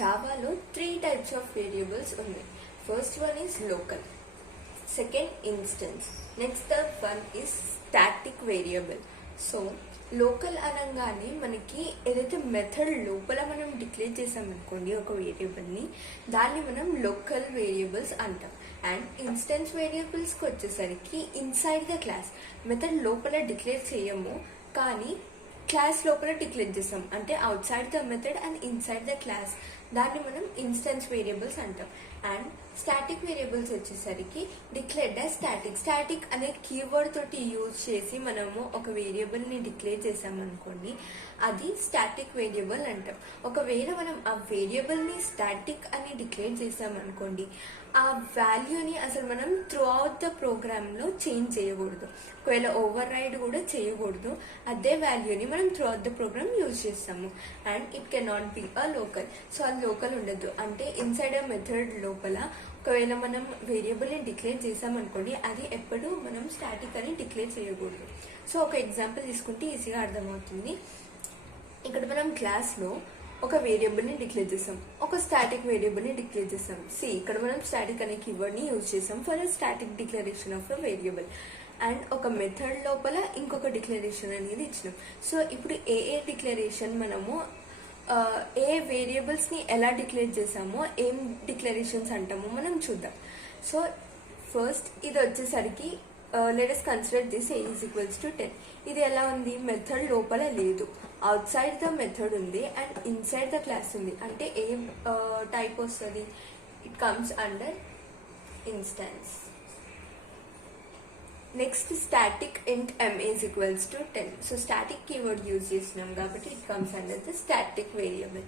జావాలో 3 types of variables ఉన్నాయి. First one is local, second instance, next third one is static variable. So local అనగానే మనకి ఏదైతే method లోపల మనం డిక్లేర్ చేసామనుకోండి ఒక వేరియబుల్ని, దాన్ని మనం లోకల్ వేరియబుల్స్ అంటాం. అండ్ ఇన్స్టెన్స్ వేరియబుల్స్కి వచ్చేసరికి ఇన్సైడ్ ద క్లాస్, మెథడ్ లోపల డిక్లేర్ చేయము కానీ క్లాస్ లోపల డిక్లేర్ చేస్తాం, అంటే out side the method and inside the class, దాన్ని మనం ఇన్స్టెన్స్ వేరియబుల్స్ అంటాం. అండ్ స్టాటిక్ వేరియబుల్స్ వచ్చేసరికి డిక్లేర్డ్ యాజ్ స్టాటిక్. స్టాటిక్ అనే కీవర్డ్ తోటి యూజ్ చేసి మనము ఒక వేరియబుల్ని డిక్లేర్ చేసామనుకోండి, అది స్టాటిక్ వేరియబుల్ అంటాం. ఒకవేళ మనం ఆ వేరియబుల్ని స్టాటిక్ అని డిక్లేర్ చేసామనుకోండి, ఆ వాల్యూని అసలు మనం త్రూ అవుట్ ద ప్రోగ్రామ్లో చేంజ్ చేయకూడదు, ఒకవేళ ఓవర్ రైడ్ కూడా చేయకూడదు. అదే వాల్యూని మనం through out the program use చేస్తాము. And it can not be a local. So అది లోకల్ ఉండదు. అంటే ఇన్సైడ్ అ మెథడ్ లోపల ఒకవేళ మనం వేరియబుల్ని డిక్లేర్ చేసామనుకోండి, అది ఎప్పుడు మనం స్టాటిక్ అని డిక్లేర్ చేయకూడదు. సో ఒక ఎగ్జాంపుల్ తీసుకుంటే ఈజీగా అర్థమవుతుంది. ఇక్కడ మనం క్లాస్లో ఒక వేరియబుల్ని డిక్లేర్ చేసాం, ఒక స్టాటిక్ వేరియబుల్ని డిక్లేర్ చేసాం. ఇక్కడ మనం స్టాటిక్ అనే కీవర్డ్ని యూజ్ చేసాం for a static declaration of a variable. And ఒక మెథడ్ లోపల ఇంకొక డిక్లరేషన్ అనేది ఇచ్చినాం. సో ఇప్పుడు ఏ డిక్లరేషన్ మనము ఏ వేరియబుల్స్ని ఎలా డిక్లేర్ చేసామో, ఏం డిక్లరేషన్స్ అంటామో మనం చూద్దాం. సో ఫస్ట్ ఇది వచ్చేసరికి let us consider this a is equals to 10. ఇది ఎలా ఉంది? మెథడ్ లోపల లేదు, అవుట్ సైడ్ ద మెథడ్ ఉంది అండ్ ఇన్సైడ్ ద క్లాస్ ఉంది. అంటే ఏం టైప్ వస్తుంది? It comes under instance. Next static int m is equals to 10. So static keyword use చేసినాం కాబట్టి it comes under the static variable.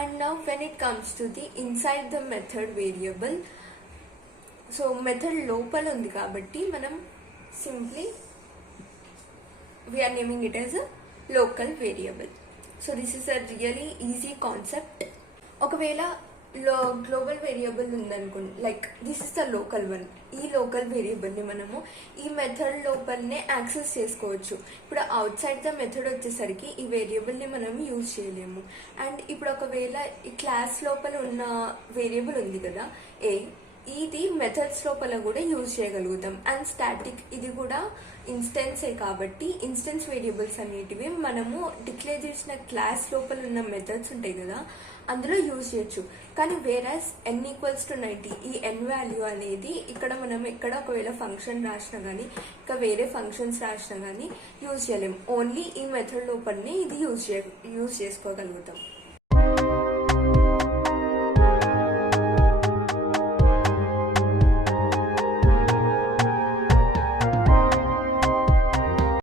And now when it comes to the inside the method variable, so method లోపల ఉంది కాబట్టి మనం simply we are naming it as a local variable. So this is a really easy concept. ఒకవేళ global variable ఉందనుకోండి, like this is the local one. ఈ local వేరియబుల్ని మనము ఈ మెథడ్ లోపలనే యాక్సెస్ చేసుకోవచ్చు. ఇప్పుడు అవుట్ సైడ్ ద మెథడ్ వచ్చేసరికి ఈ వేరియబుల్ని మనం యూజ్ చేయలేము. అండ్ ఇప్పుడు ఒకవేళ ఈ క్లాస్ లోపల ఉన్న వేరియబుల్ ఉంది కదా ఇది మెథడ్స్ లోపల కూడా యూజ్ చేయగలుగుతాం. అండ్ స్టాటిక్ ఇది కూడా ఇన్స్టెన్సే కాబట్టి ఇన్స్టెన్స్ వేరియబుల్స్ అనేటివి మనము డిక్లేర్ చేసిన క్లాస్ లోపల ఉన్న మెథడ్స్ ఉంటాయి కదా, అందులో యూజ్ చేయొచ్చు. కానీ వేరాస్ n ఈక్వల్స్ టు 90, ఈ n వాల్యూ అనేది ఇక్కడ మనం ఎక్కడ ఒకవేళ ఫంక్షన్ రాసినా కానీ, ఇంకా వేరే ఫంక్షన్స్ రాసినా కానీ యూజ్ చేయలేము. ఓన్లీ ఈ మెథడ్ లోపలనే ఇది యూజ్ చేసుకోగలుగుతాం.